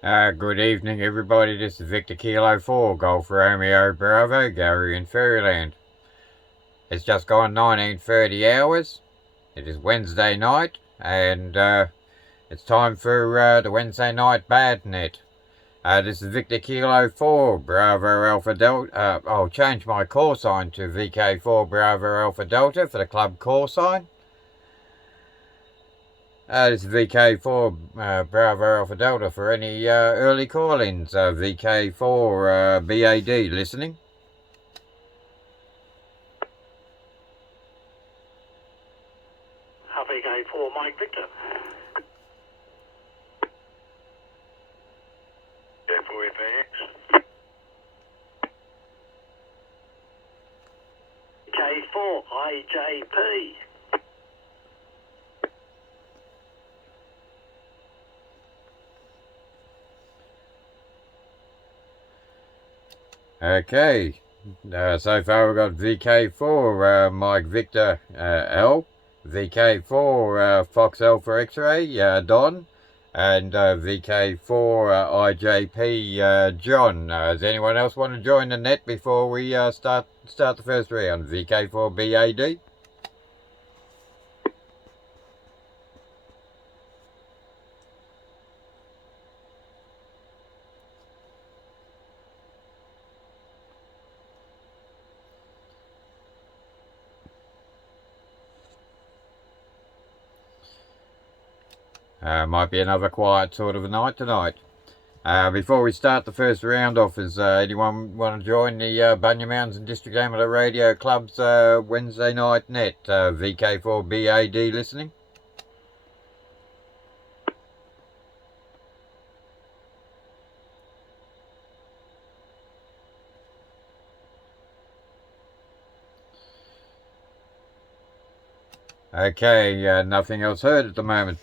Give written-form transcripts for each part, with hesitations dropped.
Good evening, everybody. This is Victor Kilo 4, Golf Romeo Bravo, Gary in Fairyland. It's just gone 19:30 hours. It is Wednesday night, and it's time for the Wednesday night bad net. This is Victor Kilo 4, Bravo Alpha Delta. I'll change my call sign to VK4 Bravo Alpha Delta for the club call sign. This is VK4 Bravo Alpha Delta for any early call-ins. VK4BAD listening. VK4 Mike Victor. VK4FAX. VK4IJP. Okay, so far we've got VK4 Mike Victor L, VK4 Fox Alpha X-Ray Don, and VK4 IJP John. Does anyone else want to join the net before we start the first round? VK4BAD. Might be another quiet sort of a night tonight. Before we start the first round off, does anyone want to join the Bunya Mountains and District Amateur Radio Club's Wednesday night net? VK4BAD listening? Okay, nothing else heard at the moment.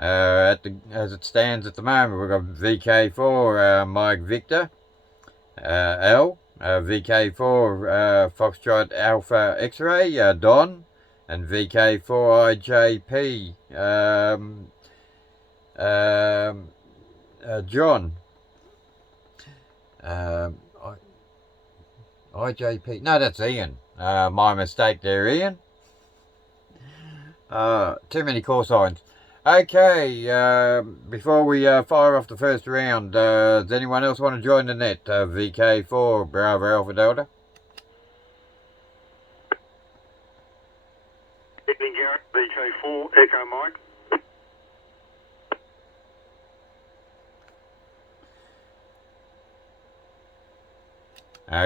As it stands at the moment, we've got VK4 Mike Victor L, VK4 Foxtrot Alpha X-Ray Don, and VK4 IJP John. IJP. No, that's Ian. My mistake there, Ian. Too many call signs. Okay, before we fire off the first round, does anyone else want to join the net? VK4 Bravo Alpha Delta. Evening, Garrett. VK4 Echo Mike.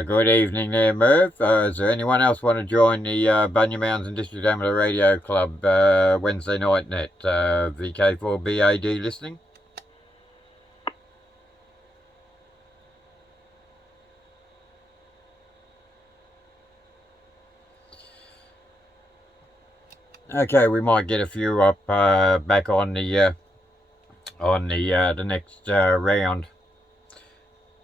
Good evening there, Merv. Does anyone else want to join the Bunya Mountains and District Amateur Radio Club Wednesday night net? VK4BAD listening? Okay, we might get a few up back on the next round.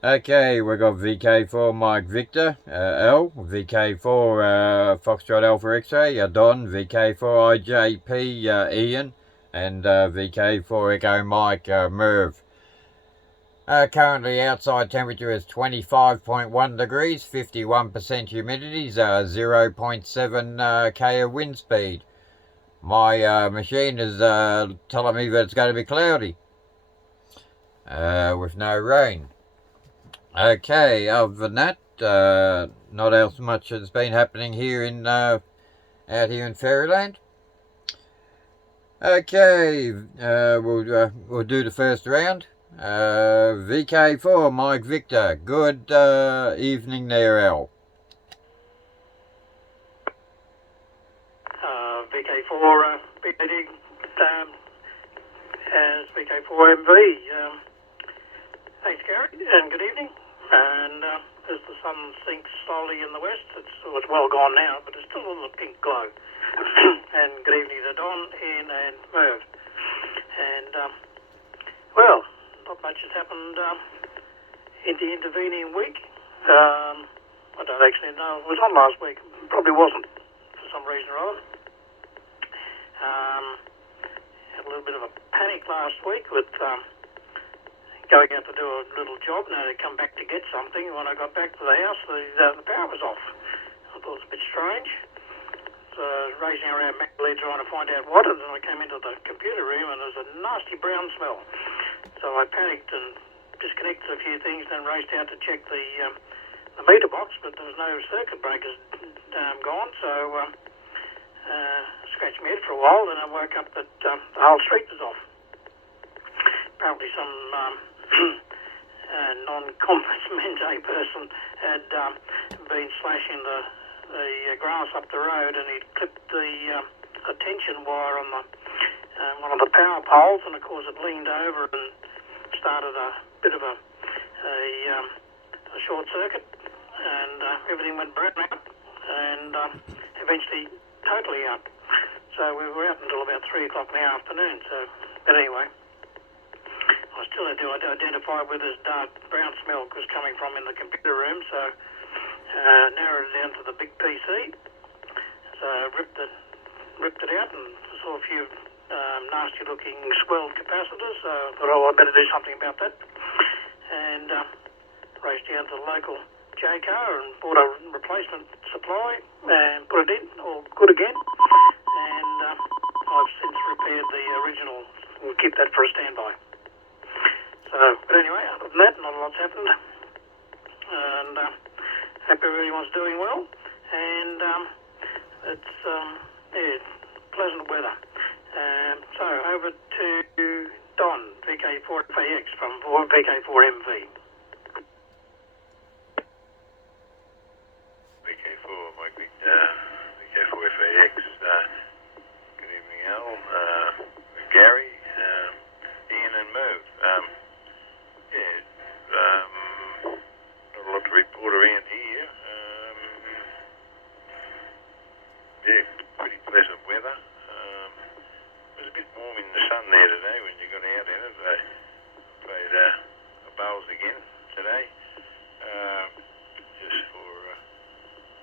Okay, we've got VK4 Mike Victor L, VK4 Foxtrot Alpha X-Ray Don, VK4 IJP Ian, and VK4 Echo Mike Merv. Currently outside temperature is 25.1 degrees, 51% humidity, 0.7 k of wind speed. My machine is telling me that it's going to be cloudy with no rain. Okay, other than that, not else much has been happening here out here in Fairyland. Okay, we'll do the first round. VK4 Mike Victor. Good evening there, Al. VK4 BAD as VK4MV. Thanks, Gary, and good evening. And as the sun sinks slowly in the west, it's well gone now, but it's still a little pink glow. And good evening to Don, Ian, and Merv. And, well, not much has happened in the intervening week. I don't actually know. It was on last week. Probably wasn't, for some reason or other. Had a little bit of a panic last week with going out to do a little job, and I come back to get something. When I got back to the house, the power was off. I thought it was a bit strange. So I was racing around madly trying to find out what, and then I came into the computer room, and there was a nasty brown smell. So I panicked and disconnected a few things, then raced out to check the meter box, but there was no circuit breakers gone, so scratched my head for a while, then I woke up that the whole street was off. Apparently some non-compass mente person had been slashing the grass up the road, and he'd clipped the tension wire on one of the power poles, and of course it leaned over and started a bit of a short circuit, and everything went brown out, and eventually totally out. So we were out until about 3 o'clock in the afternoon. So, but anyway, I still had to identify where this dark brown smell was coming from in the computer room. So narrowed it down to the big PC. So ripped it out and saw a few nasty-looking swelled capacitors. So I thought, oh, I better do something about that. And raced down to the local J-car and bought a replacement supply and put it in, all good again. And I've since repaired the original. We'll keep that for a standby. So, but anyway, other than that, not a lot's happened. And hope everyone's doing well. And it's pleasant weather. So over to Don, VK4FAX from VK4MV. VK4, Mike, VK4FAX. Good evening, Al, Gary, Ian and Merv. Not a lot to report around here. Pretty pleasant weather. It was a bit warm in the sun there today when you got out in it. I played a bowls again today, just for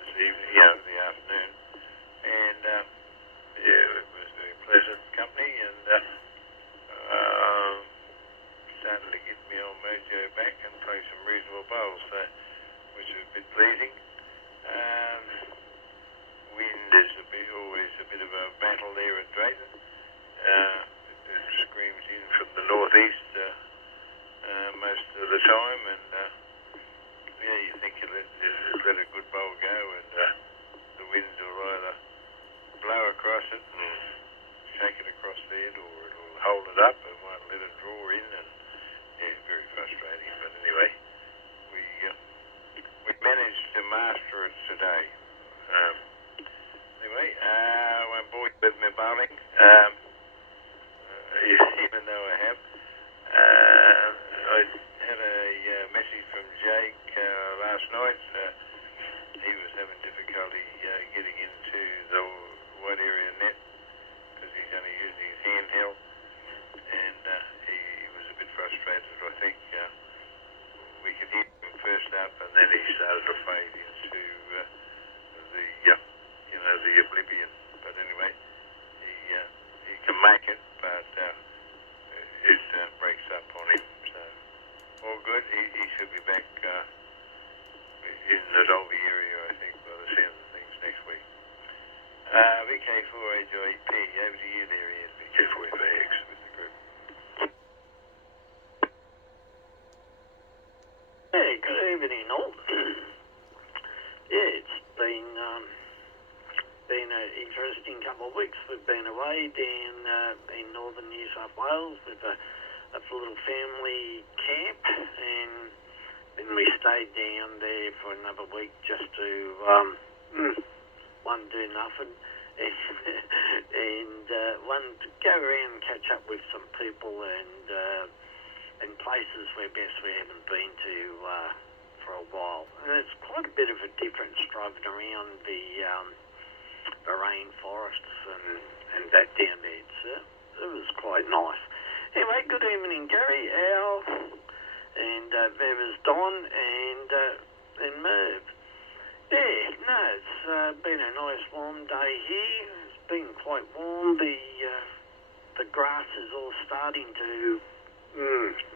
this evening, the afternoon. And it was very pleasant company, and started to get me old mojo back and play some reasonable bowls, which was a bit pleasing. Wind is always a bit of a battle there at Drayton. It screams in from the northeast most of the time, and you think you let a good bowl go, and the winds will either blow across it and shake it across the head, or it'll hold it up and won't let it draw in, and very frustrating. But anyway, we managed to master it today. Anyway, I won't bore you with my bowling, even though I have. I had a message from Jake last night. He was having difficulty getting into the wide area net because he's only using his handheld, and he was a bit frustrated. I think we could hear him first up, and then he started to fade into the oblivion. But anyway, he can make it, but it breaks up on him. So all good. He should be back in the Dolby area, I think, by the sound of things next week. VK4GRB, over to you there, Ian. VK4FAX with the group. Hey, good evening, all. It's been an interesting couple of weeks. We've been away down in northern New South Wales with a little family camp, and then we stayed down there for another week just to one, do nothing, and one, to go around and catch up with some people and places where best we haven't been to for a while. And it's quite a bit of a difference driving around the rainforests and that down there. It was quite nice. Anyway, good evening, Gary, Al, and Bevis, Don, and Merv. Yeah, no, it's been a nice warm day here. It's been quite warm. The grass is all starting to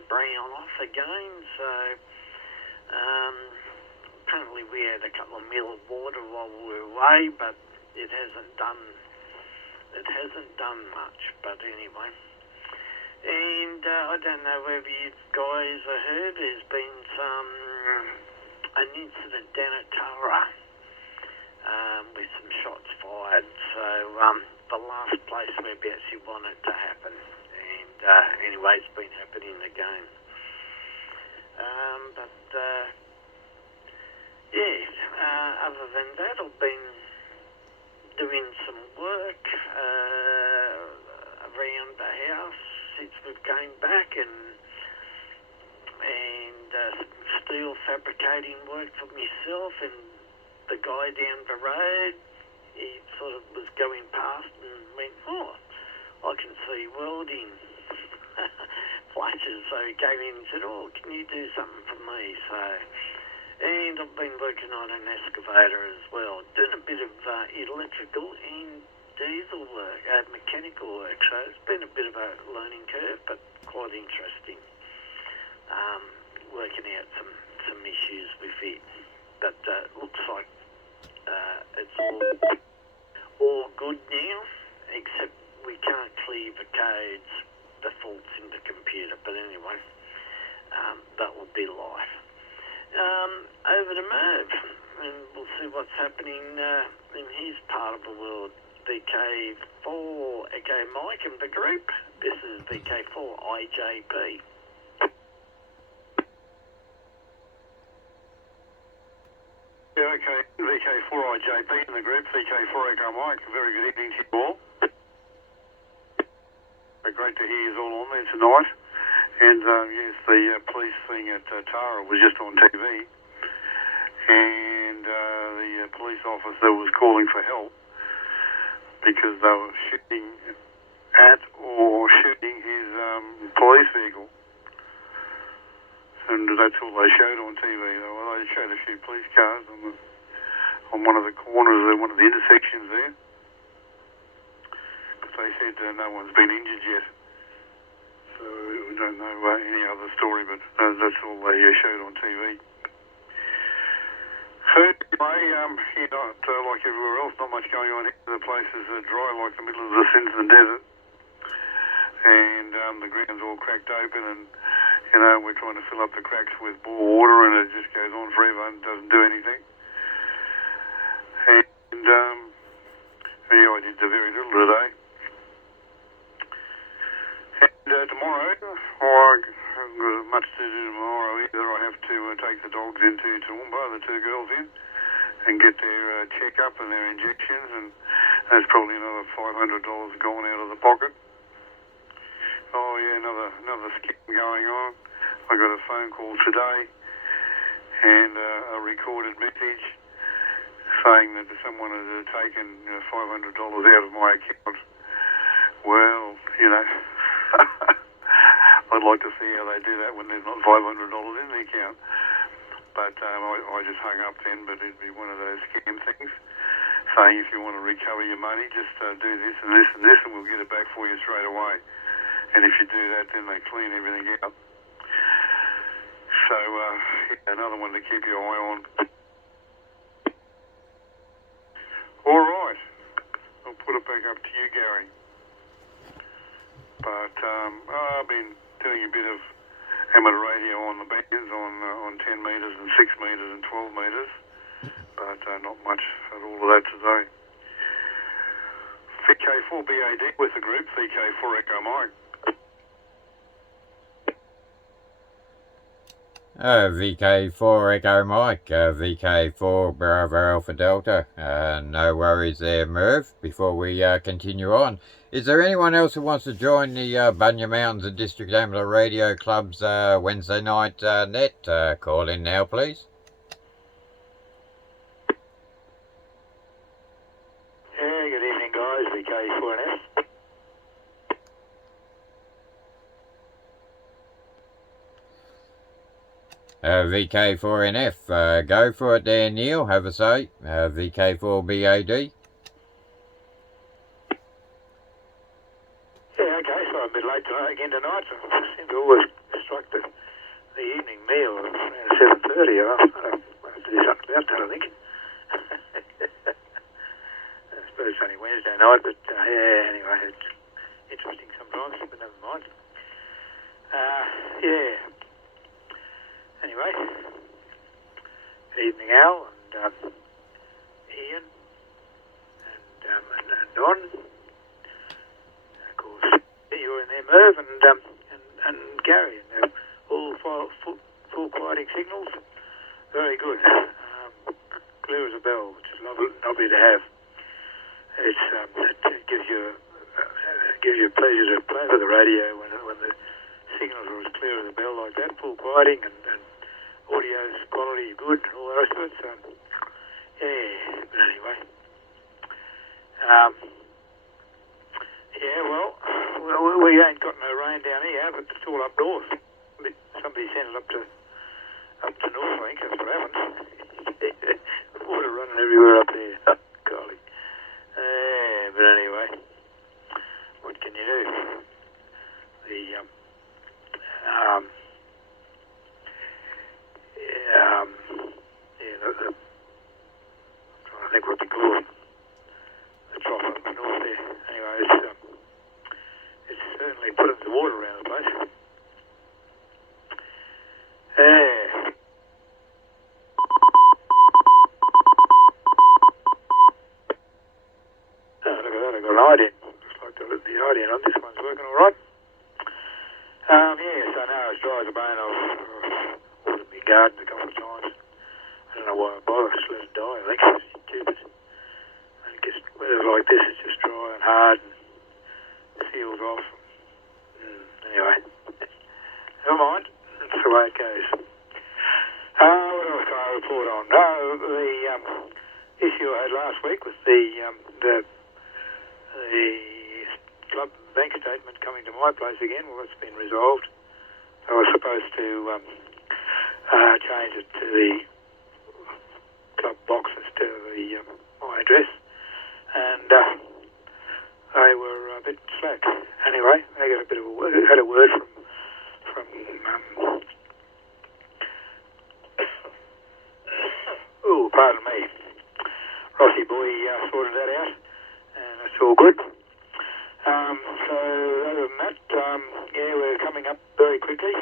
brown gone off again, so apparently we had a couple of mil of water while we were away, but it hasn't done much. But anyway, and I don't know whether you guys have heard, there's been an incident down at Tara with some shots fired. So the last place we actually wanted to happen, and anyway, it's been happening again. Other than that, I've been doing some work around the house since we've came back, and some steel fabricating work for myself, and the guy down the road, he sort of was going past and went, oh, I can see welding flashes, so he came in and said, oh, can you do something for me? And I've been working on an excavator as well, doing a bit of electrical and diesel work, mechanical work, so it's been a bit of a learning curve, but quite interesting, working out some issues with it. But looks like it's all good now, except we can't clear the codes, the faults in the computer. But anyway, that will be life. Over to Merv, and we'll see what's happening in his part of the world. VK4 Echo Mike and the group. This is VK4IJP. Yeah, okay. VK4IJP in the group, VK4 Echo Mike. A very good evening to you all. Great to hear you all on there tonight. And yes, the police thing at Tara was just on TV. And the police officer was calling for help because they were shooting at or shooting his police vehicle. And that's all they showed on TV. They showed a few police cars on one of the corners of one of the intersections there. Because they said no one's been injured yet. So we don't know any other story, but that's all they showed on TV. So anyway, not like everywhere else, not much going on here. The place is dry like the middle of the Simpson Desert. And the ground's all cracked open, and we're trying to fill up the cracks with bore water, and it just goes on forever and doesn't do anything. And I did very little today. And tomorrow, I haven't got much to do tomorrow either. I have to take the dogs into Toowoomba, the two girls in, and get their check-up and their injections, and there's probably another $500 gone out of the pocket. Oh yeah, another scam going on. I got a phone call today and a recorded message saying that someone had taken $500 out of my account. Well, I'd like to see how they do that when there's not $500 in the account. But I just hung up then, but it'd be one of those scam things saying if you want to recover your money, just do this and this and this and we'll get it back for you straight away. And if you do that, then they clean everything out. So, another one to keep your eye on. All right. I'll put it back up to you, Gary. But I've been doing a bit of amateur radio on the bands on 10 metres and 6 metres and 12 metres. But not much at all of that today. VK4BAD with the group, VK4 Echo Mike. VK4 Echo Mike, VK4 Bravo Alpha Delta. No worries there, Merv. Before we continue on, is there anyone else who wants to join the Bunya Mountains and District Amateur Radio Club's Wednesday night net? Call in now, please. Yeah, good evening, guys. VK4NF. VK4NF, go for it there, Neil, have a say. VK4BAD. Yeah, okay, so I'm a bit late again tonight, so I seem to always strike the radio. I'll have to do something about that, I think. I suppose it's only Wednesday night, but yeah, anyway, it's interesting sometimes, but never mind. Yeah. Anyway, good evening, Al, and Ian, and Don. Of course, you're in there, Merv, and Gary, and they're all full quieting signals. Very good. Clear as a bell, which is lovely to have. It gives you pleasure to play with the radio when the signals are as clear as a bell like that, full quieting, and audio's quality is good, and all the rest of it. So yeah, but anyway. Yeah, well, we ain't got no rain down here, but it's all up north. Somebody sent it up to North, I think, that's what happened. Water running everywhere up there. Oh, golly. But anyway, what can you do? I'm trying to think what to call it. The trough up north there. Anyway, it's certainly putting the water around the place. Oh, look at that, I got an idea. Looks like the idea on this one's working all right. Yeah, so now it's dry as a bone. I've watered my garden a couple of times. I don't know why I bother, just let it die, I think. It's stupid. And it gets weather like this, it's just dry and hard and seals off. Anyway, never mind. That's the way it goes. What else can I report on? No, the issue I had last week with the club bank statement coming to my place again. Well, it's been resolved. I was supposed to change it to the club box instead of my address, and they were a bit slack. Anyway, I got had a word from oh, pardon me, Rossi boy sorted that out, and it's all good. So other than that, yeah, we're coming up very quickly.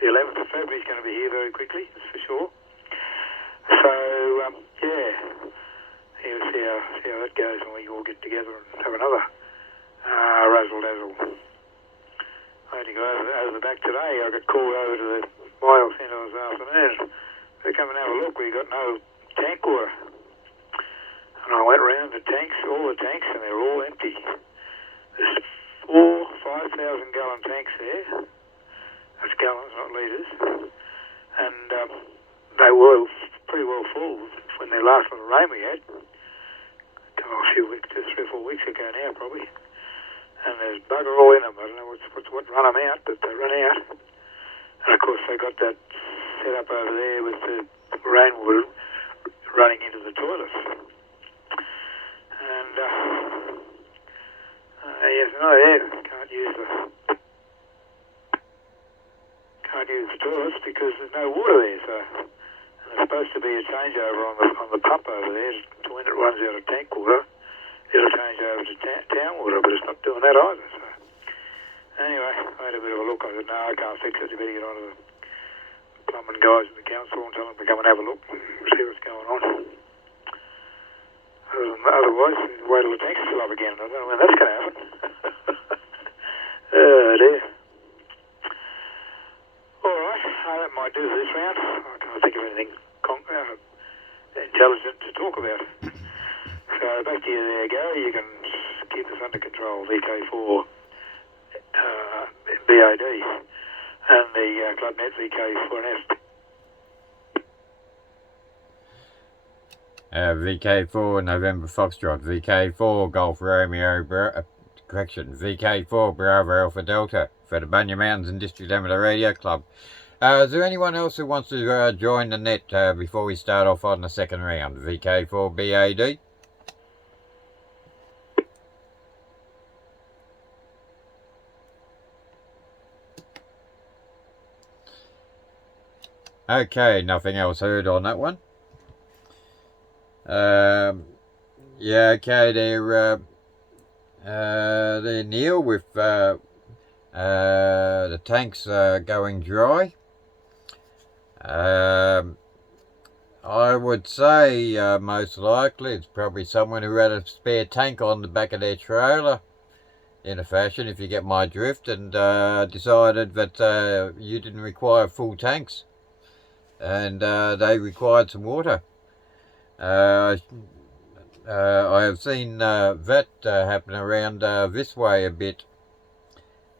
The 11th of February is going to be here very quickly, that's for sure. So yeah, we'll see how that goes when we all get together and have another razzle dazzle. I had to go over the back today. I got called over to the bio centre this afternoon. They come and have a look. We got no tank water, and I went around the tanks, all the tanks, and they're all empty. There's 4 5,000-gallon tanks there. That's gallons, not litres. And they were pretty well full when the last little rain we had. A few weeks, 3 or 4 weeks ago now, probably. And there's bugger all in them. I don't know what run them out, but they run out. And of course they got that set up over there with the rainwater running into the toilets. And yes, can't use the toilets because there's no water there. So, and there's supposed to be a changeover on the pump over there to when it runs out of tank water. It'll change over to town water, but it's not doing that either. So anyway, I had a bit of a look. I said, no, I can't fix it. You better get on to the plumbing guys at the council and tell them to come and have a look and see what's going on. Otherwise, wait till the tanks fill up again. I don't know when that's going to happen. Oh dear. All right, that might do this round. I can't think of anything intelligent to talk about. So back to you there, Gary. You can keep us under control. VK4BAD and the ClubNet VK4NF. VK4 November Foxtrot, VK4 Golf Romeo, VK4 Bravo Alpha Delta for the Bunya Mountains and District Amateur Radio Club. Is there anyone else who wants to join the net before we start off on the second round? VK4BAD. Okay, nothing else heard on that one. Yeah, okay, they're Neil with the tanks going dry. I would say most likely it's probably someone who had a spare tank on the back of their trailer, in a fashion, if you get my drift, and decided that you didn't require full tanks, and they required some water. I have seen that happen around this way a bit.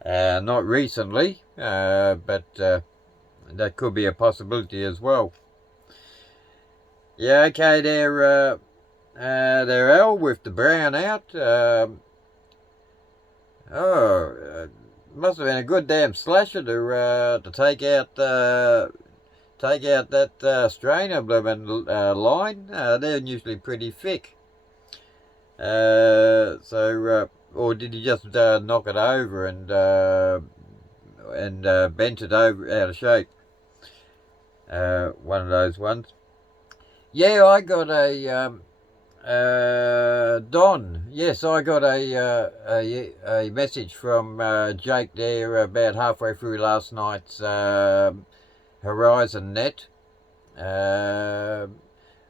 Not recently, but that could be a possibility as well. Yeah, okay, they're L with the brown out. Must have been a good damn slasher to take out that strainer blooming line. They're usually pretty thick. Or did he just knock it over and bent it over out of shape? One of those ones. Yeah, I got a Don. Yes, I got a message from Jake there about halfway through last night's Horizon Net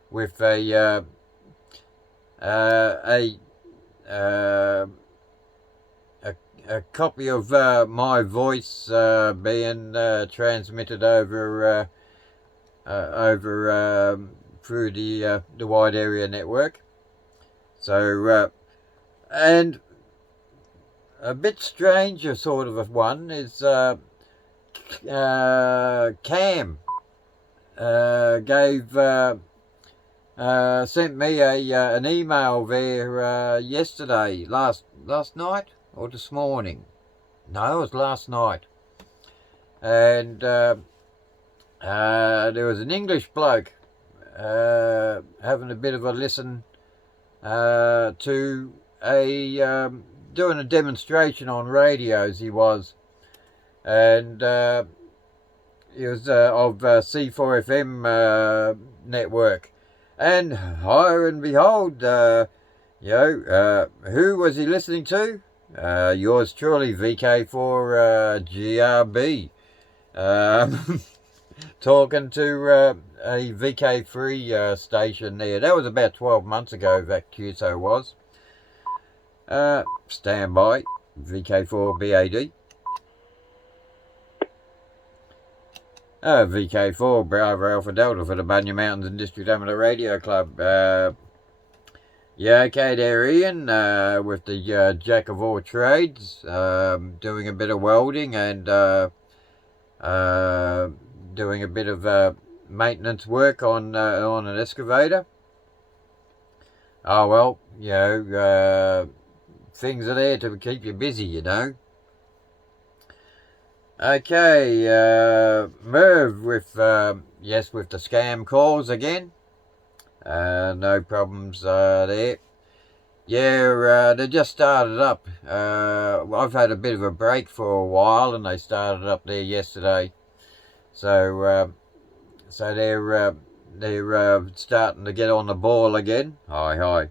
with a copy of my voice being transmitted over through the wide area network. So and a bit stranger sort of a one is Cam sent me an email there yesterday, last night or this morning. No, it was last night, and there was an English bloke having a bit of a listen to doing a demonstration on radios. He was, and he was of C4FM network, and higher and behold, who was he listening to? Yours truly, VK4GRB, talking to a VK3 station there. That was about 12 months ago, that QSO was. Stand by, VK4BAD. VK4 Bravo Alpha Delta for the Bunya Mountains and District Amateur Radio Club. Yeah, okay there, Ian, with the jack of all trades, doing a bit of welding and doing a bit of maintenance work on an excavator. Oh well, things are there to keep you busy, Okay, Merv with with the scam calls again. No problems there. Yeah, they just started up. I've had a bit of a break for a while, and they started up there yesterday. So they're starting to get on the ball again. Hi.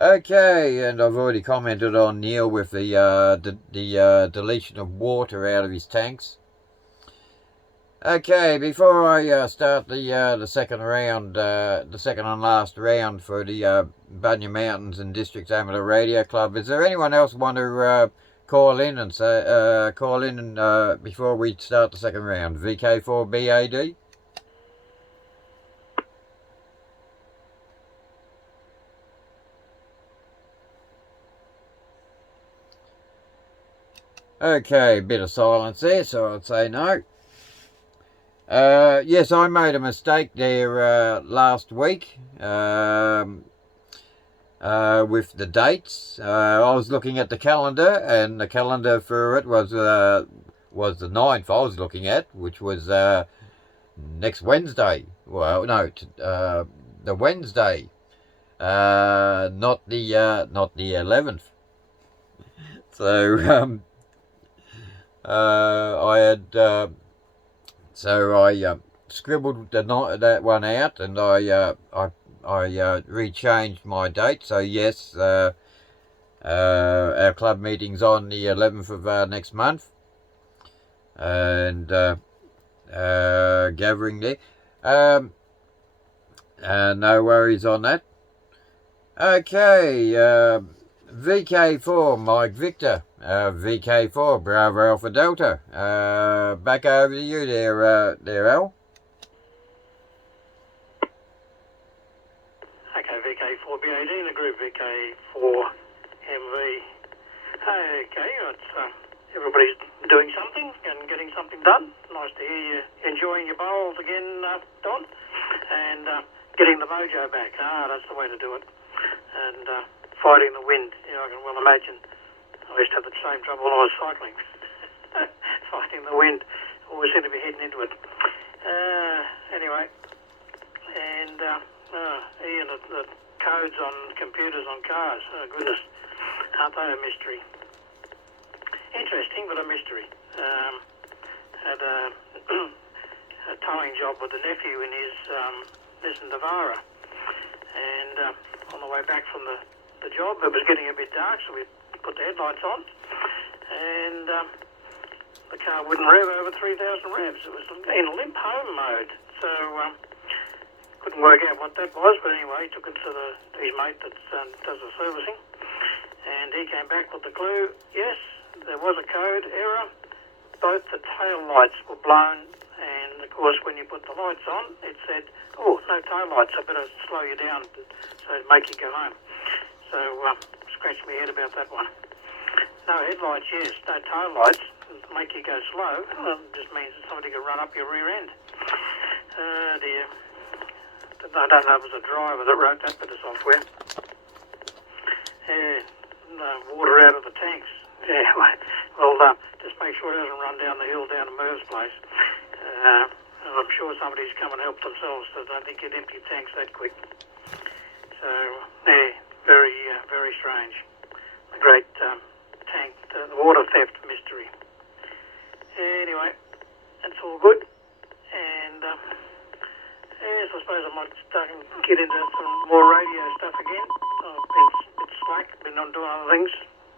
Okay, and I've already commented on Neil with the deletion of water out of his tanks. Okay, before I start the second round, the second and last round for the Bunya Mountains and District Amateur Radio Club, is there anyone else want to call in and say before we start the second round? VK4BAD. Okay, bit of silence there, so I'd say no. Yes, I made a mistake there last week with the dates. I was looking at the calendar, and the calendar for it was the 9th I was looking at, which was next Wednesday. Well, no, the Wednesday, not the 11th. So I had So I scribbled that one out, and I rechanged my date. So yes, our club meeting's on the 11th of next month, and gathering there. No worries on that. Okay, VK4 Mike Victor, VK4 Bravo Alpha Delta. Back over to you there, Al. Okay, VK4BAD in the group VK4MV. Okay, it's, everybody's doing something and getting something done. Nice to hear you enjoying your bowls again, Don, and getting the mojo back. That's the way to do it. And fighting the wind, I can well imagine. I used to have the same trouble when I was cycling. Fighting the wind, always seem to be heading into it. Anyway, and Ian, the codes on computers on cars, oh goodness, aren't they a mystery? Interesting, but a mystery. Had a towing job with a nephew in his Nissan Navara, and on the way back from the job, it was getting a bit dark, so we put the headlights on, and the car wouldn't rev over 3,000 revs. It was in limp home mode, so couldn't work out what that was, but anyway, he took it to his mate that does the servicing, and he came back with the clue. Yes, there was a code error. Both the tail lights were blown, and of course when you put the lights on, it said, oh, no tail lights, I better slow you down, so it'd make you go home. So scratched my head about that one. No headlights, yes, no tail lights, make you go slow. Well, it just means that somebody could run up your rear end. Oh dear. I don't know if it was a driver that wrote that bit of software. Yeah, water out of the tanks. Yeah, well, just make sure it doesn't run down the hill down to Merv's place. I'm sure somebody's come and helped themselves, so I don't think you'd empty your tanks that quick. So, yeah, very strange. The great tank, the water theft mystery. Anyway, that's all good. And, yes, I suppose I might start and get into some more radio stuff again. I've been a bit slack, been on doing other things,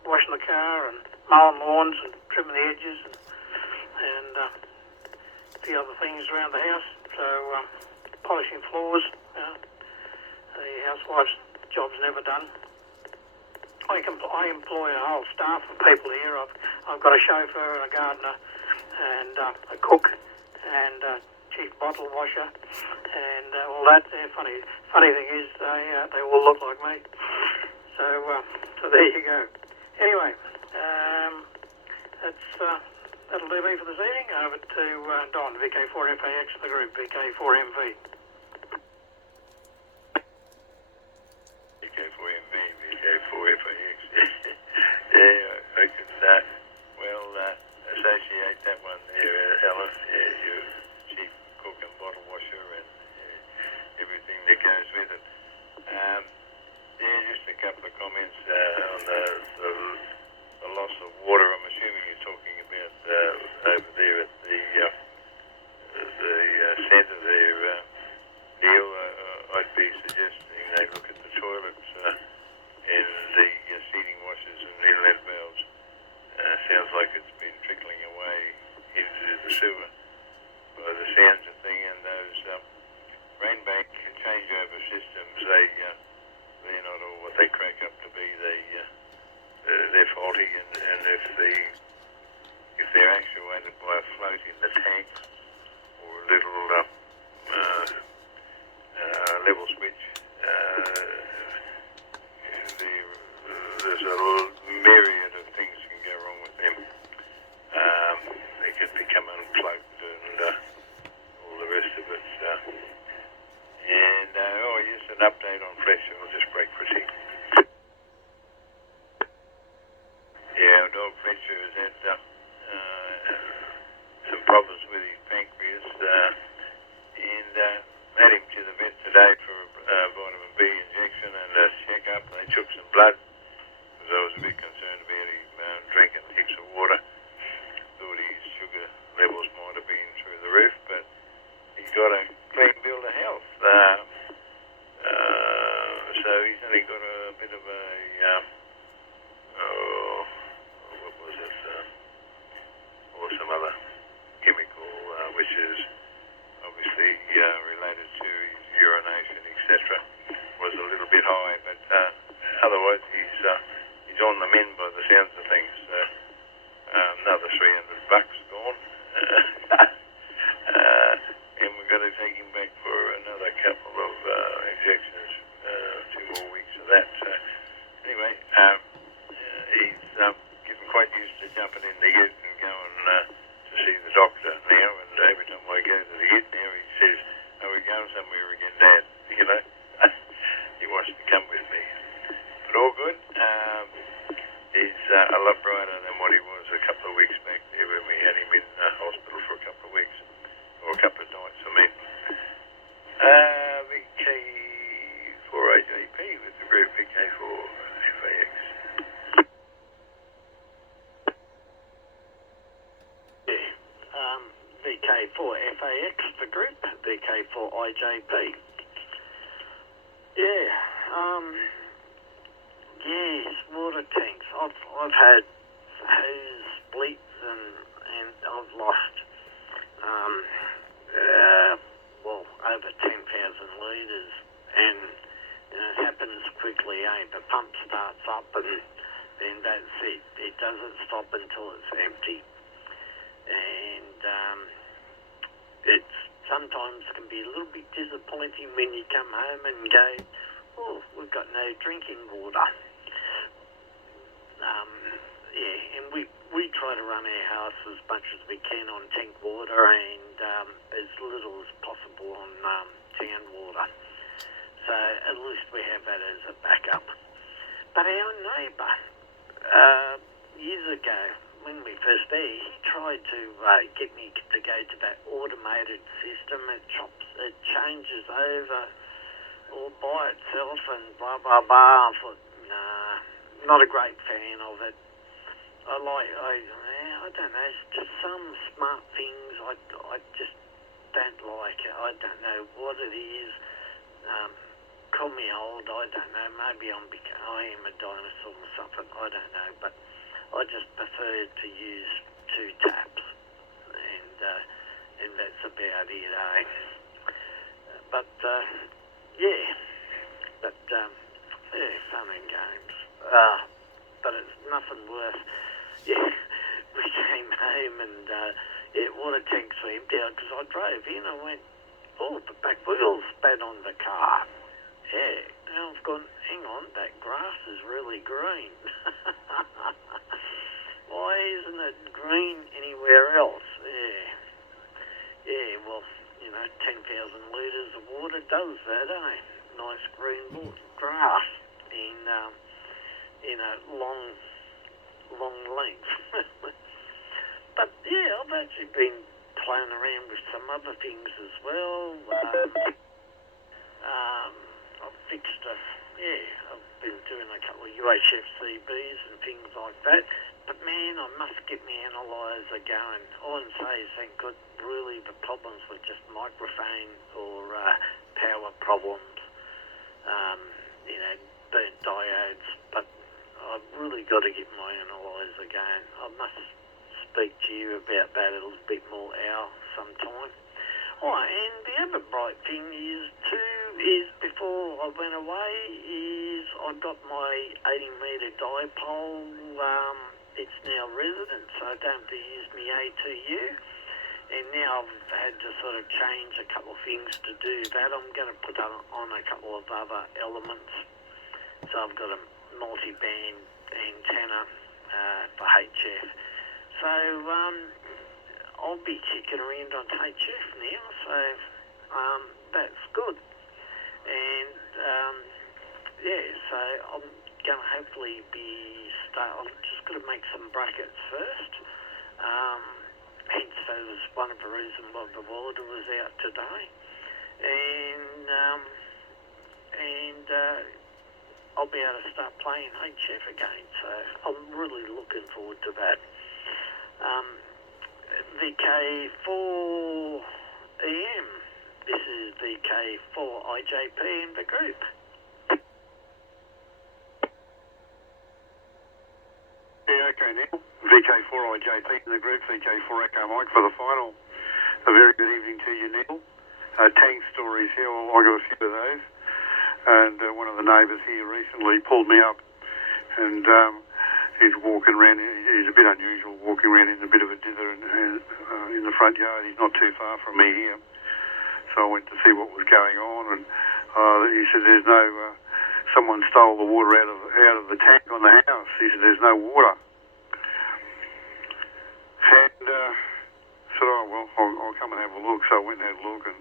washing the car and mowing lawns and trimming the edges and a few other things around the house. So, polishing floors, the housewife's job's never done. I employ a whole staff of people here. I've got a chauffeur and a gardener and a cook and a chief bottle washer and all that. Funny thing is they all look like me. So there you go. Anyway, that'll do me for this evening. Over to Don, VK4FAX of the group, VK4MV. VK4MV, VK4FAX. Yeah, I could associate that one there, Helen. Yeah, your chief cook and bottle washer and everything that goes with it. Just a couple of comments on the loss of water. I'm assuming you're talking about over there at the centre there, Neil. I'd be suggesting they look at the toilets and the seating washers and inlet valves. Sounds like it's been trickling away into the sewer by the sounds of thing, and those rain bank changeover systems, they're not all what they crack up to be. They're faulty, and if they're actuated by a float in the tank or a little level switch, there's a myriad of things can go wrong with them. They can become unplugged and all the rest of it. Yes, an update on Fresh. I'll just break for a sec. Yeah, our dog Fletcher has had some problems with his pancreas. VK4FAX, the group, VK4IJP. Yeah, yes, water tanks. I've had hose splits and I've lost, over 10,000 litres, and it happens quickly, the pump starts up and then that's it. It doesn't stop until it's empty. And it's sometimes can be a little bit disappointing when you come home and go, oh, we've got no drinking water. And we try to run our house as much as we can on tank water and as little as possible on town water. So at least we have that as a backup. But our neighbour, years ago, when we first there, he tried to get me to go to that automated system. It changes over all by itself and blah, blah, blah. I thought, nah, not a great fan of it. I don't know, it's just some smart things I just don't like it. I don't know what it is. Call me old, I don't know. Maybe I am a dinosaur or something, I don't know. But I just prefer to use 2 taps. And that's about it, eh? But, fun and games. But it's nothing worse. Yeah, we came home and water tanks were empty because I drove in and went, oh, the back wheels spat on the car. Yeah, and I've gone, hang on, that grass is really green. Why isn't it green anywhere else? Yeah, well, 10,000 litres of water does that, eh? Nice green grass in a long length. But yeah, I've actually been playing around with some other things as well. I've fixed I've been doing a couple of UHF CBs and things like that. But man, I must get my analyzer going. All I can say is, thank God, really the problems were just microphone or power problems. Burnt diodes. But I've really got to get my analyzer going. I must speak to you about that a little bit more, Al, sometime. Oh, and the other bright thing is before I went away I got my 80-metre dipole. It's now resident, so I don't have to use my A2U. And now I've had to sort of change a couple of things to do that. I'm going to put on a couple of other elements. So I've got a multi-band antenna for HF. So I'll be kicking around on HF now, so that's good. And so I'm going to hopefully I'm just going to make some brackets first. Hence, that was one of the reasons why the water was out today. And I'll be able to start playing HF again. So I'm really looking forward to that. VK4EM. This is VK4IJP in the group. Yeah, okay, Neil. VK4IJP in the group, VK4 Echo Mike for the final. A very good evening to you, Neil. Tank stories here, well, I got a few of those. And one of the neighbours here recently pulled me up and he's walking around. He's a bit unusual, walking around in a bit of a dither in the front yard. He's not too far from me here. So I went to see what was going on, and he said there's no, someone stole the water out of the tank on the house. He said there's no water. And said, oh, well, I'll come and have a look. So I went and had a look, and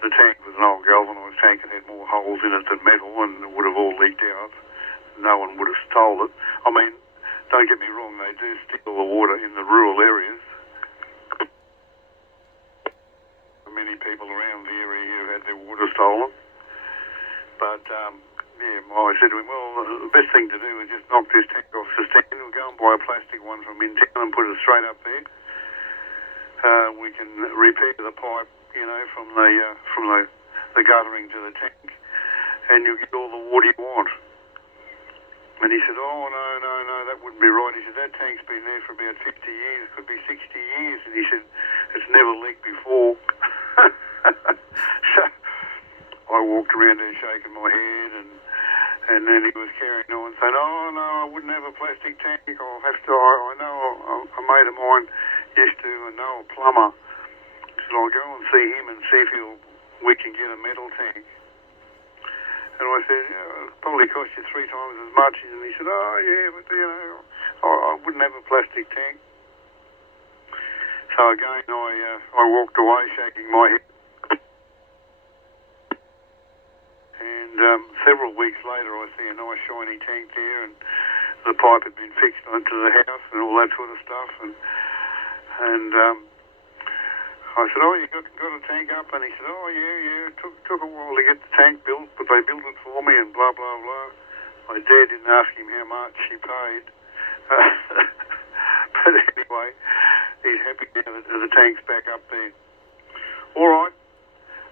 the tank was an old galvanised tank. It had more holes in it than metal, and it would have all leaked out. No one would have stole it. I mean, don't get me wrong, they do steal the water in the rural areas. Many people around the area here had their water stolen. But, I said to him, well, the best thing to do is just knock this tank off the stand. We'll go and buy a plastic one from in town and put it straight up there. we can repair the pipe, you know, from the guttering to the tank, and you'll get all the water you want. And he said, oh, no, that wouldn't be right. He said, that tank's been there for about 50 years, could be 60 years. And he said, it's never leaked before. So I walked around there shaking my head, and then he was carrying on saying, oh, no, I wouldn't have a plastic tank. I'll have to, I know a mate of mine used to, and know a plumber. So I'll go and see him and see if we can get a metal tank. And I said, it'll probably cost you 3 times as much. And he said, oh, yeah, but, you know, I wouldn't have a plastic tank. So again, I walked away shaking my head. And several weeks later, I see a nice shiny tank there, and the pipe had been fixed onto the house and all that sort of stuff. And I said, oh, you got a tank up? And he said, oh, yeah, it took a while to get the tank built, but they built it for me and blah, blah, blah. My dad didn't ask him how much he paid. But anyway, he's happy now that the tank's back up there. All right.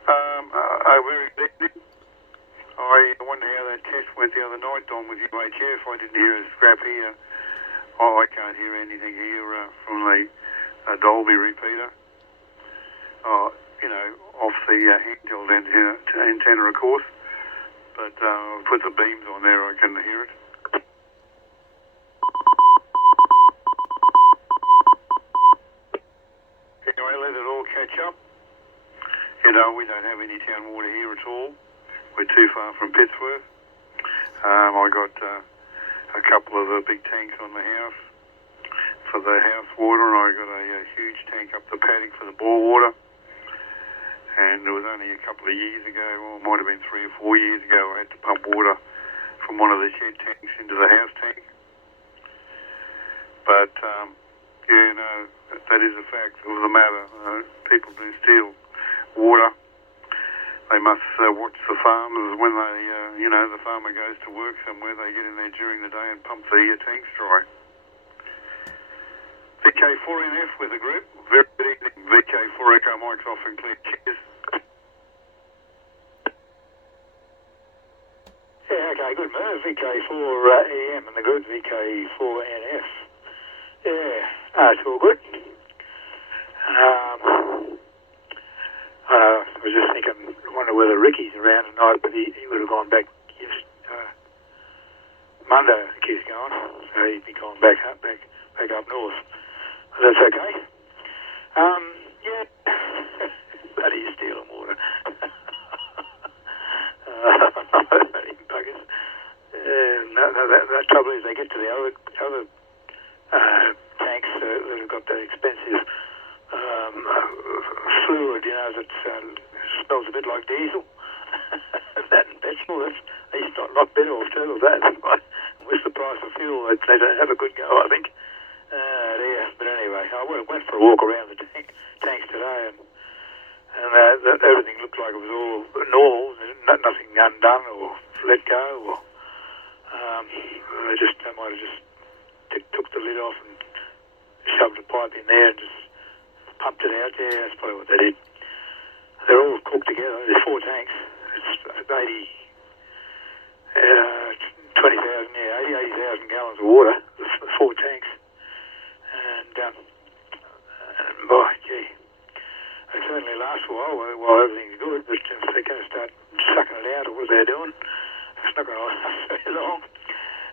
A very good evening. I wonder how that test went the other night, Don, with UHF. I didn't hear a scrap here. Oh, I can't hear anything here from the Dolby repeater. You know, off the handheld antenna, of course. But I've put the beams on there, I can hear it. Anyway, let it all catch up. You know, we don't have any town water here at all. We're too far from Pittsworth. I got a couple of big tanks on the house for the house water, and I got a huge tank up the paddock for the bore water. And it was only a couple of years ago, or it might have been 3 or 4 years ago, I had to pump water from one of the shed tanks into the house tank. But, yeah, no, that is a fact of the matter. People do steal water. They must watch the farmers when they, you know, the farmer goes to work somewhere, they get in there during the day and pump the tanks dry. VK4NF with the group. Very good evening. VK4 Echo Mike's off and clear. Cheers. Yeah, okay, good move. VK4AM and the group VK4NF. Yeah, it's all good. I was just thinking, I wonder whether Ricky's around tonight, but he would have gone back Monday, I think he's going, so he'd be going back up north. But that's okay. Yeah, bloody stealing water. Bloody buggers. The trouble is they get to the other tanks that have got the expensive fluid, you know, that smells a bit like diesel. That and petrol, he's not better off too with that. With the price of fuel, they don't have a good go, I think. Dear. But anyway, I went for a walk around the tanks today, and everything looked like it was all normal, nothing undone or let go, or they might have just took the lid off and shoved a pipe in there and just pumped it out. Yeah, that's probably what they did. They're all cooked together. There's 4 tanks. It's 80,000 gallons of water, the 4 tanks. And boy, gee, it certainly lasts a while everything's good, but if they're going to start sucking it out of what they're doing, it's not going to last very long.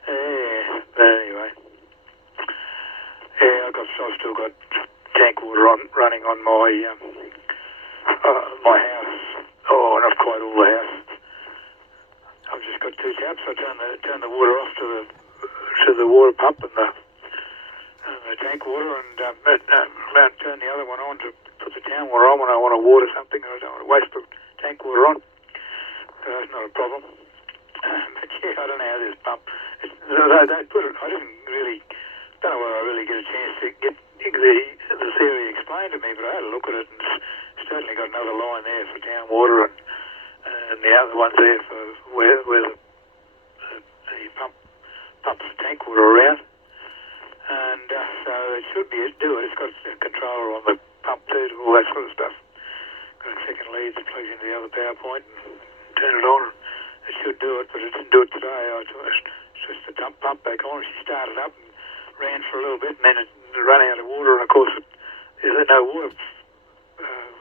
Yeah, but anyway. Yeah, I've still got tank water running on my my house. Oh, not quite all the house. I've just got 2 taps. I turn the water off to the water pump and the tank water, and turn the other one on to put the town water on when I want to water something. I don't want to waste the tank water on. That's not a problem. But yeah, I don't know how this pump. They put it. I don't know whether I really get a chance to get the theory explained to me, but I had a look at it, and it's certainly got another line there for town water, and the other one's there for where the pumps the tank water around. And so it should do it. It's got a controller on the pump too to that sort of stuff. Got a second lead that plugs into the other power point and turn it on. It should do it, but it didn't do it today. I switched the pump back on. She started up and ran for a little bit, and then it ran out of water. And of course, no water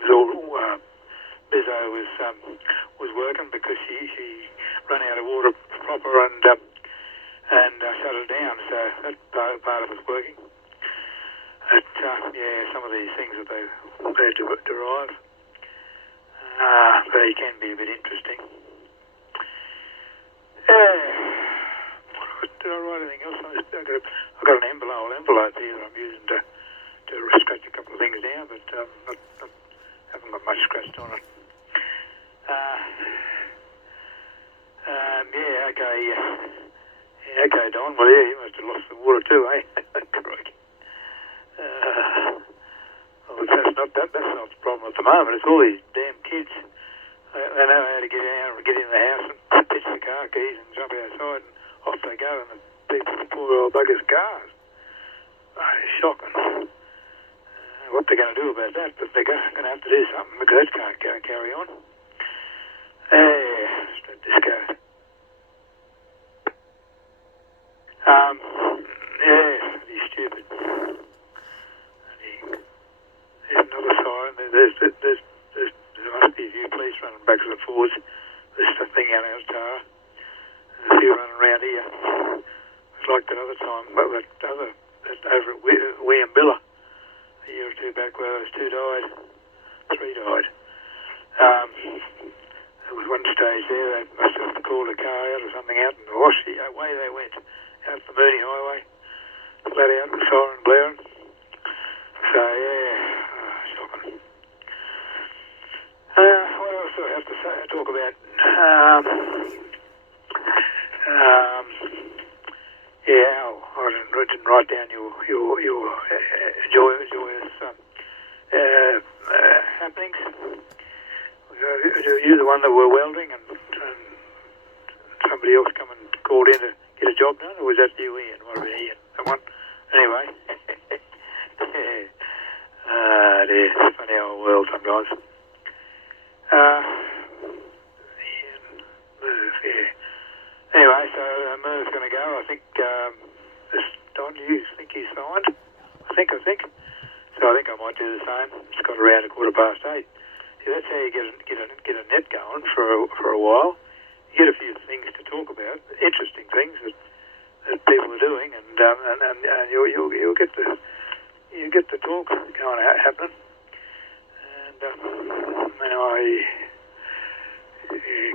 was all. Bizzo was working because she ran out of water proper and shut it down. So that part of it was working. But yeah, some of these things that they derive, they can be a bit interesting. Did I write anything else? I've got an envelope here that I'm using to scratch a couple of things down, but haven't got much scratched on it. Okay, Don. Well, yeah, you must have lost the water too, eh? Correct. Well, that's not the problem at the moment. It's all these damn kids. They know how to get out and get in the house and pitch the car keys and jump outside and off they go, and the people, the poor old buggers' cars. Oh, it's shocking. What they're going to do about that, but they're going to have to do something because that can't carry on. Let's let this go. He's stupid. There's another siren. There must be a few police running backwards and forwards. There's a thing out of tower. There's a few running around here. It's like that other time, well, that over at Weambilla, a year or two back, where those 2 died, 3 died. There was one stage there, they must have called a car out or something out, and away they went, out the Mooney Highway, flat out with siren blaring. So, shocking. What else do I have to talk about? Al, I didn't write down your joyous happenings. You're the one that were welding and somebody else come and called in to get a job done, or was that you, Ian? What about Ian? Someone? Anyway. Dear, it's funny how the world sometimes. Ian, move, yeah. Anyway, so Merv's going to go. I think, Don, do you think he's signed? I think. So I think I might do the same. It's got around 8:15. See, that's how you get a net going for a while. You get a few things to talk about, interesting things that people are doing, and you'll get the talk going happening. And I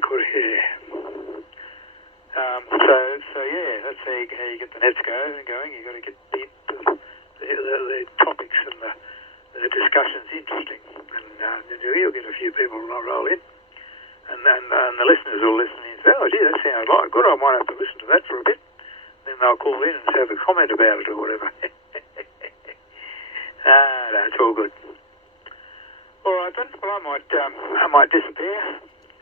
could hear. So yeah, that's how you get the nets going. You got to get the topics and the discussions interesting, and you'll get a few people roll in, and the listeners will listen in and say, oh gee, that sounds like good, I might have to listen to that for a bit. Then they'll call in and have a comment about it or whatever. No, it's all good. All right then, well I might disappear.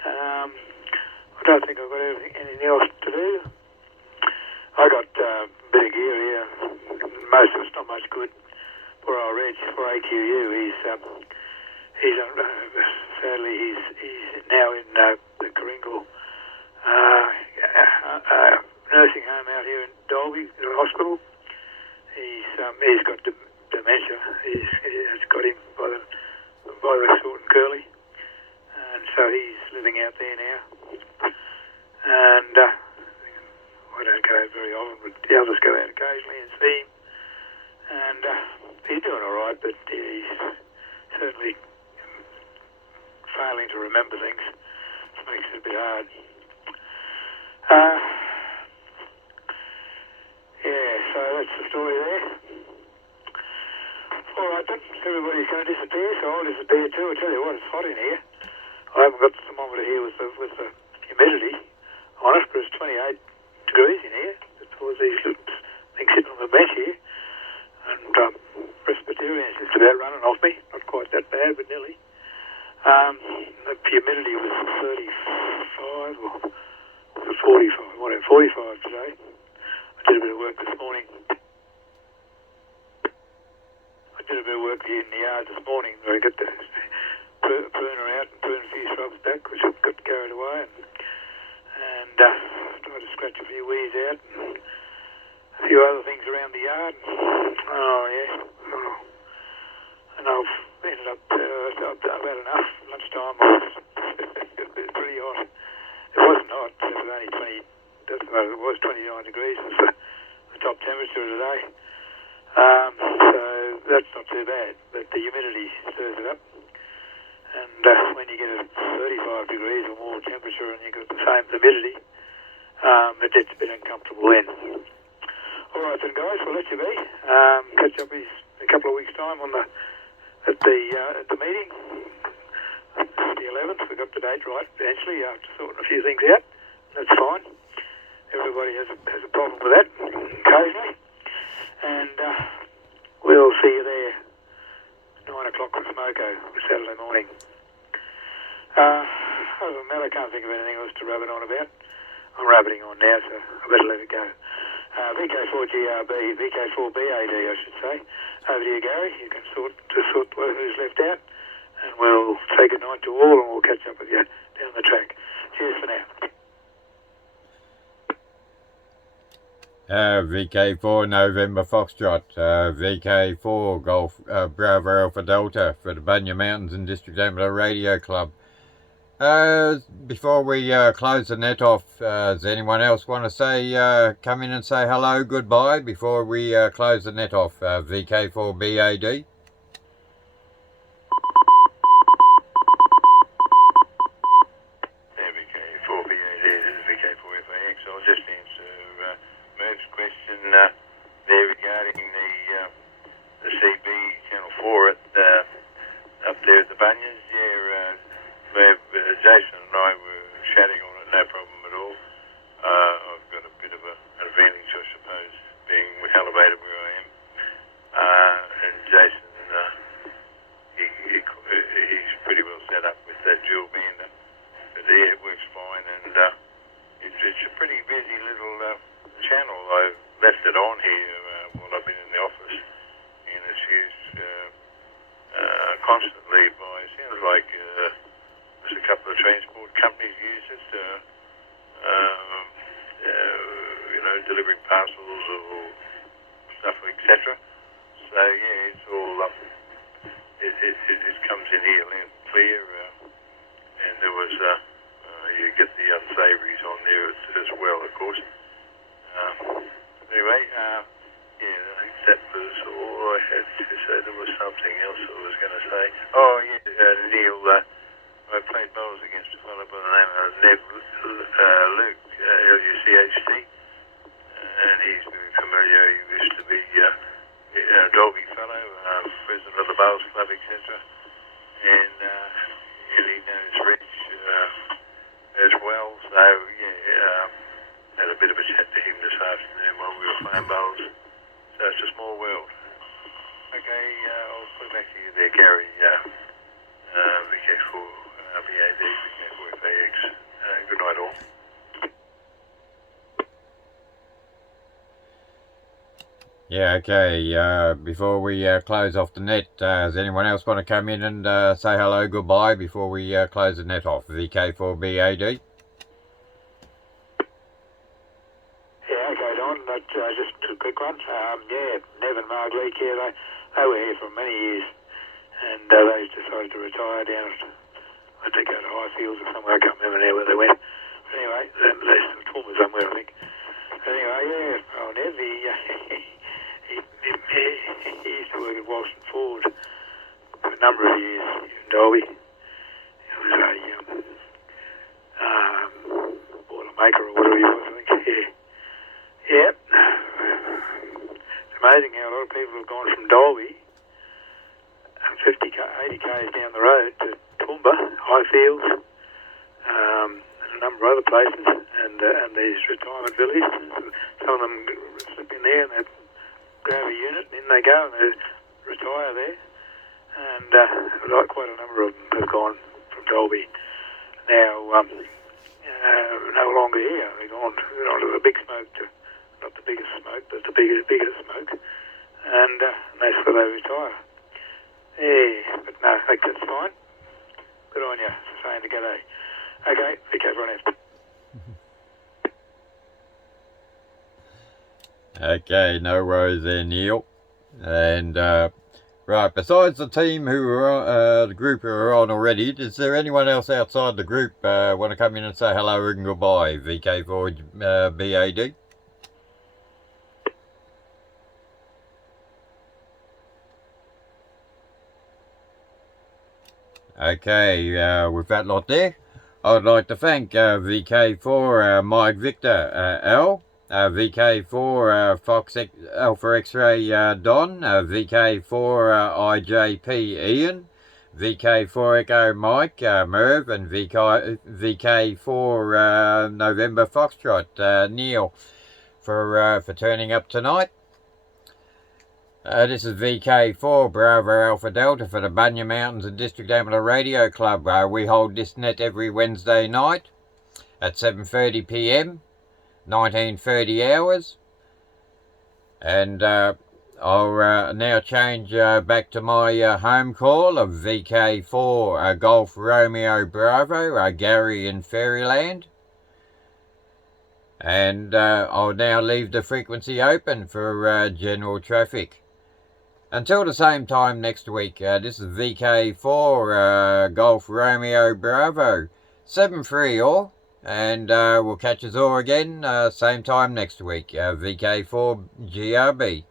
I don't think I've got anything else to do. I got a bit of gear here. Most of it's not much good. Poor old Reg, for AQU, sadly he's now in the Kringle nursing home out here in Dalby, in a hospital. He's got dementia. It's got him by the short and curly, and so he's living out there now. And I don't go very often, but the others go out occasionally and see him. And he's doing all right, but he's certainly failing to remember things. It makes it a bit hard. So that's the story there. All right then, everybody's going to disappear, so I'll disappear too. I tell you what, it's hot in here. I haven't got the thermometer here with the humidity on it, but it's 28 degrees in here. There's these little things sitting on the bench here. And Presbyterian is just about running off me. Not quite that bad, but nearly. The humidity was 35 or was it 45? Whatever, 45 today. I did a bit of work this morning. I did a bit of work here in the yard this morning where I got the pruner out and pruned a few shrubs back, which I got carried away, and tried to scratch a few weeds out and a few other things around the yard. And I've ended up, I've had enough. Lunchtime it was pretty hot. It wasn't hot, it was only 20, it was 29 degrees was the top temperature of the day. So that's not too bad, but the humidity stirs it up. And when you get a 35 degrees or more temperature and you get the same humidity, it gets a bit uncomfortable then. All right then, guys, we'll let you be. Catch up in a couple of weeks' time at the meeting. The 11th. We got the date right eventually after sorting a few things out. That's fine. Everybody has a problem with that occasionally. And we'll see you there 9 o'clock with Smoko Saturday morning. Other than that, I can't think of anything else to rabbit on about. I'm rabbiting on now, so I better let it go. VK4GRB, VK4BAD, I should say. Over to you, Gary. You can sort who's left out, and we'll say good night to all, and we'll catch up with you down the track. Cheers for now. VK4 November Foxtrot, VK4 Golf Bravo Alpha Delta for the Bunya Mountains and District Amateur Radio Club. Before we close the net off, does anyone else want to say, come in and say hello, goodbye before we close the net off? VK4BAD. VK4BAD, this is VK4FAX. I'll just answer Merv's question there regarding the CB Channel 4 up there at the Bunyas. Yeah, Merv, Jason and I were chatting on it, no problem at all. I've got a bit of an advantage, I suppose, being elevated where I am. And Jason, he's pretty well set up with that dual bander. But yeah, it works fine, and it's a pretty busy little channel. I've left it on here while I've been in the office, and it's used constantly by, it sounds like there's a couple of transport companies use it, delivering parcels or stuff, etc. So yeah, it's all it comes in here loud and clear, and there was you get the unsavouries on there as well, of course. Anyway, yeah, I think that was all I had to say. There was something else I was going to say. Oh yeah, Neil. I played bowls against a fellow by the name of Luke, Luchst, and he's very familiar. He used to be a Dolby fellow, president of the Bowls Club, etc. And he knows Rich as well. So yeah, had a bit of a chat to him this afternoon while we were playing bowls. So it's a small world. Okay, I'll put it back to you there, Gary. VK4. VAD, VK4FAX. Good night all. Yeah, okay. Before we close off the net, does anyone else want to come in and say hello, goodbye before we close the net off? VK4BAD. Yeah, okay, Don. Just a quick one. Yeah, Nev and Mark Leake here, they were here for many years, and they decided to retire down at, I think, go to Highfields or somewhere. I can't remember now where they went. But anyway, they told me somewhere, I think. Anyway, yeah, oh, Nev, he used to work at Walston Ford for a number of years in Derby. He was a boilermaker or whatever he was, I think. Yeah. It's amazing how a lot of people have gone from Derby 80 k's down the road to Toowoomba, Highfields, and a number of other places, and these retirement villages. Some of them slip in there and they grab a unit, and in they go and they retire there. And quite a number of them have gone from Dolby now no longer here. They've gone to the big smoke, not the biggest smoke, but the bigger smoke, and that's where they retire. Yeah, but no, that's fine. Good on you for saying to g'day. Okay, VK right after. Okay, no worries there, Neil. And right, besides the team who are on, the group who are on already, is there anyone else outside the group want to come in and say hello and goodbye? VK4BAD. Okay, with that lot there, I'd like to thank VK4 Mike Victor L, VK4 Fox Alpha X-Ray Don, VK4 IJP Ian, VK4 Echo Mike Merv, and VK4 November Foxtrot Neil for turning up tonight. This is VK4 Bravo Alpha Delta for the Bunya Mountains and District Amateur Radio Club. We hold this net every Wednesday night at 7:30 p.m, 1930 hours. And I'll now change back to my home call of VK4 Golf Romeo Bravo, Gary in Fairyland. And I'll now leave the frequency open for general traffic. Until the same time next week, this is VK4 Golf Romeo Bravo 7-3 all, and we'll catch us all again same time next week. VK4GRB.